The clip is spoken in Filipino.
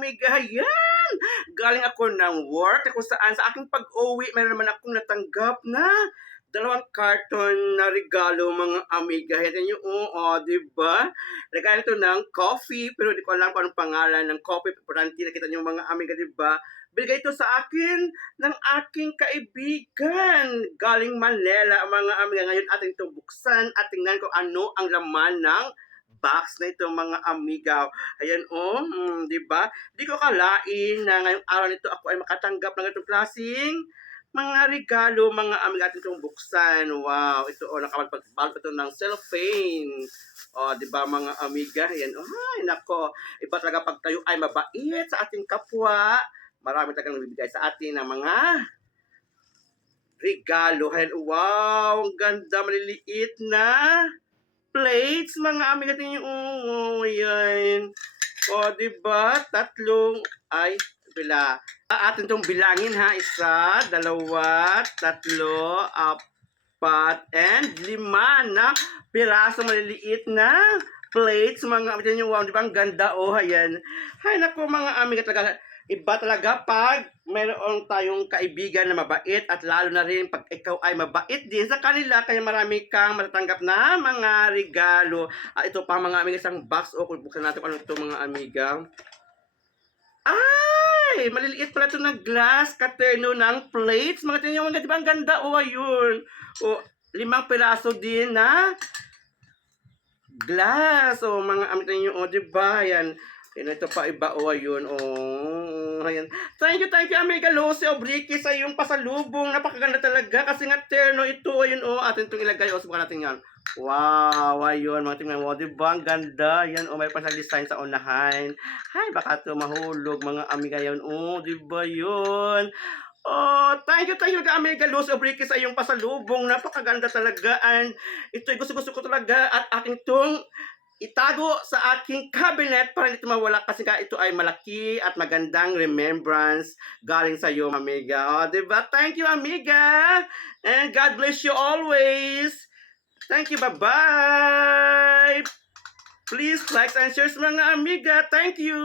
amiga. Yan! Galing ako ng work kung saan sa aking pag-uwi, meron naman akong natanggap na dalawang karton na regalo mga amiga. Yan yung di ba? Regalo ito ng coffee, pero di ko alam kung anong pangalan ng coffee. Importante nakita niyo mga amiga, di ba? Bigay ito sa akin ng aking kaibigan. Galing Manila, mga amiga. Ngayon ating ito buksan at tingnan ko ano ang laman ng box na ito, mga amiga. Ayan, di ba? Di ko kalain na ngayong araw nito ako ay makatanggap ng itong klaseng mga regalo, mga amiga, ating itong buksan. Wow, ito, nakapagbalot ito ng cellophane. Di ba, mga amiga? Ayan, ay, nako. Iba talaga pag tayo ay mabait sa ating kapwa. Marami talagang nabibigay sa atin ng mga regalo. Ayan, wow, ang ganda, maliliit na plates, mga amiga. Tingnan nyo, yan. Diba? Tatlong, bila. Atin itong bilangin ha. Isa, dalawa, tatlo, apat, and 5 na piraso maliliit na plates, mga amiga. Tingnan nyo, wow, diba? Ang ganda, ayan. Hay, naku, mga amiga, talaga. Iba talaga pag mayroon tayong kaibigan na mabait at lalo na rin pag ikaw ay mabait din sa kanila, kaya marami kang matatanggap na mga regalo. Ito pa mga amiga, isang box. Kung buksan natin kung ano ito, mga amiga. Ay! Maliliit pala ito na glass katerno ng plates. Mga tingnan mo, diba ang ganda? Ayun. 5 piraso din na glass. Mga amiga nyo, diba? Yan. Ito pa iba, ayun, ayan. Thank you, amiga Lucy Obrique, sa iyong pasalubong. Napakaganda talaga, kasi nga terno ito, ayun, atin itong ilagay, subukan natin yan. Wow, ayun, mga tingnan mo, diba, ang ganda, yan, may pa design sa unahan. Hay, baka ito mahulog, mga amiga, yan, diba, yun. Thank you, amiga Lucy Obrique, sa iyong pasalubong. Napakaganda talaga, and ito'y gusto ko talaga, at aking itong itago sa aking cabinet para hindi mawala, kasi ito ay malaki at magandang remembrance galing sa iyo, amiga. Diba? Thank you, amiga. And God bless you always. Thank you. Bye-bye. Please like and share, mga amiga. Thank you.